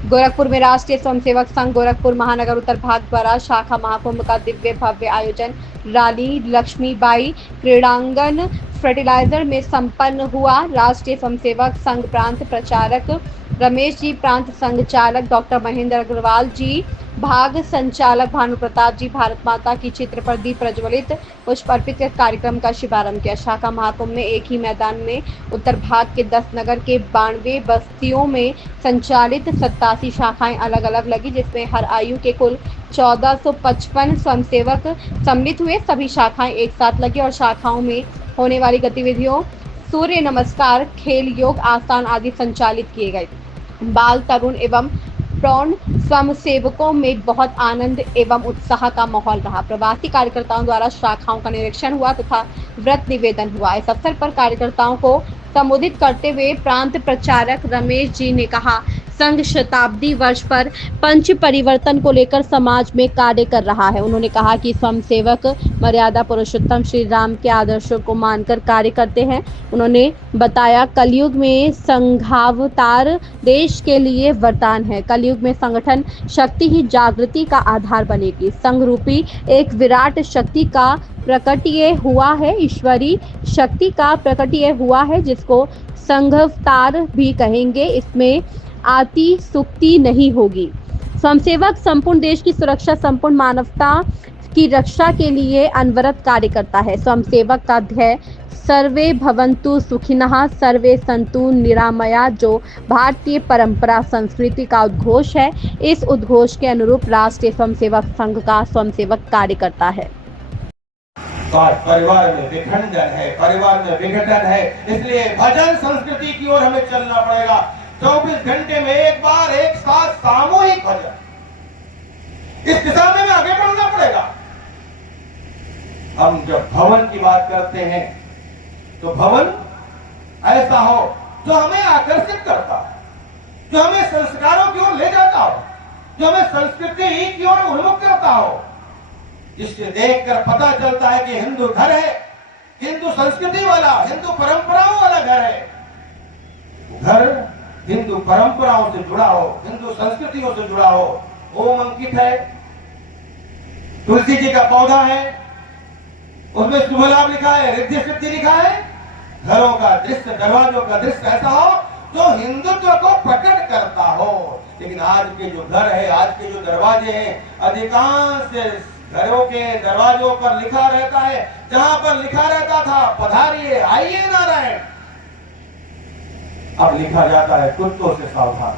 गोरखपुर में राष्ट्रीय स्वयंसेवक संघ गोरखपुर महानगर उत्तर भाग द्वारा शाखा महाकुंभ का दिव्य भव्य आयोजन रैली लक्ष्मीबाई क्रीड़ांगन फर्टिलाइजर में संपन्न हुआ। राष्ट्रीय स्वयंसेवक संघ प्रांत प्रचारक रमेश जी, प्रांत संघ चालक डॉक्टर महेंद्र अग्रवाल जी, भाग संचालक भानु प्रताप जी, भारत माता की चित्र पर दीप प्रज्वलित पुष्प अर्पित कर कार्यक्रम का शुभारंभ किया। शाखा महाकुंभ में एक ही मैदान में उत्तर भाग के 10 नगर के 92 बस्तियों में संचालित 87 शाखाएं अलग अलग लगी, जिसमें हर आयु के कुल 1455 स्वयंसेवक सम्मिलित हुए। सभी शाखाएं एक साथ लगी और शाखाओं में होने वाली गतिविधियों सूर्य नमस्कार, खेल, योग, आसान आदि संचालित किए गए। बाल, तरुण एवं प्रौढ़ स्वयंसेवकों में बहुत आनंद एवं उत्साह का माहौल रहा। प्रवासी कार्यकर्ताओं द्वारा शाखाओं का निरीक्षण हुआ तथा व्रत निवेदन हुआ। इस अवसर पर कार्यकर्ताओं को संबोधित करते हुए प्रांत प्रचारक रमेश जी ने कहा, संघ शताब्दी वर्ष पर पंच परिवर्तन को लेकर समाज में कार्य कर रहा है। उन्होंने कहा कि स्वयंसेवक मर्यादा पुरुषोत्तम श्री राम के आदर्शों को मानकर कार्य करते हैं। उन्होंने बताया, कलयुग में संघावतार देश के लिए वरदान है। कलयुग में संगठन शक्ति ही जागृति का आधार बनेगी। संघ रूपी एक विराट शक्ति का प्रकटीय हुआ है, ईश्वरी शक्ति का प्रकटीय हुआ है, जिसको संघावतार भी कहेंगे। इसमें आती सुक्ति नहीं होगी। स्वयंसेवक संपूर्ण देश की सुरक्षा, संपूर्ण मानवता की रक्षा के लिए अनवरत कार्य करता है। स्वयंसेवक का ध्येय सर्वे भवन्तु सुखिनः, सर्वे सन्तु निरामया, जो भारतीय परंपरा संस्कृति का उद्घोष है, इस उद्घोष के अनुरूप राष्ट्रीय स्वयंसेवक संघ का स्वयंसेवक कार्य करता है। परिवार में विखंडन है, परिवार में विघटन है, इसलिए भजन संस्कृति की ओर हमें चलना पड़ेगा। 24 घंटे में एक बार एक साथ सामूहिक भजन, इस दिशा में हमें आगे बढ़ना पड़ेगा। हम जब भवन की बात करते हैं तो भवन ऐसा हो जो हमें आकर्षित करता है, जो हमें संस्कारों की ओर ले जाता हो, जो हमें संस्कृति की ओर उन्मुख करता हो, जिससे देखकर पता चलता है कि हिंदू घर है, हिंदू संस्कृति वाला, हिंदू परंपराओं वाला घर है। घर हिंदू परंपराओं से जुड़ा हो, हिंदू संस्कृतियों से जुड़ा हो। ओम अंकित है, तुलसी जी का पौधा है, उसमें शुभ लाभ लिखा है, रिद्धि सिद्धि लिखा है। घरों का दृश्य, दरवाजों का दृश्य ऐसा हो जो हिंदुत्व को प्रकट करता हो। लेकिन आज के जो घर है, आज के जो दरवाजे हैं, अधिकांश घरों के दरवाजों पर लिखा रहता है, जहां पर लिखा रहता था पधारिए, आइए नारायण, अब लिखा जाता है कुत्तों से सावधान।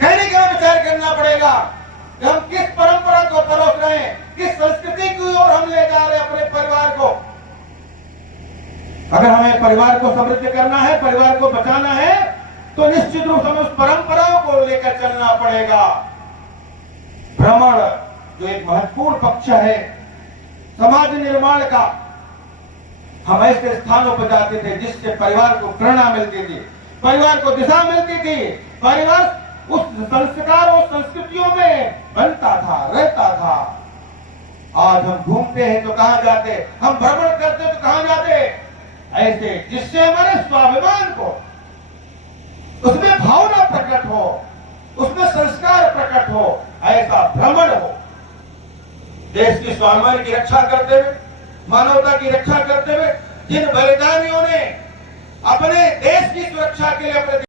कहने का विचार करना पड़ेगा कि हम किस परंपरा को परोस रहे हैं, किस संस्कृति की ओर हम ले जा रहे हैं अपने परिवार को। अगर हमें परिवार को समृद्ध करना है, परिवार को बचाना है, तो निश्चित रूप से हमें उस परंपराओं को लेकर चलना पड़ेगा। भ्रमण जो एक महत्वपूर्ण पक्ष है समाज निर्माण का, हम ऐसे स्थानों पर जाते थे जिससे परिवार को प्रेरणा मिलती थी, परिवार को दिशा मिलती थी, परिवार उस संस्कारों संस्कृतियों में बनता था, रहता था। आज हम घूमते हैं तो कहां जाते, हम भ्रमण करते तो कहां जाते, ऐसे जिससे हमारे स्वाभिमान को, उसमें भावना प्रकट हो, उसमें संस्कार प्रकट हो, ऐसा भ्रमण हो। देश की स्वाभिमान की रक्षा करते हुए, मानवता की रक्षा करते हुए जिन बलिदानियों ने अपने देश की सुरक्षा के लिए अपने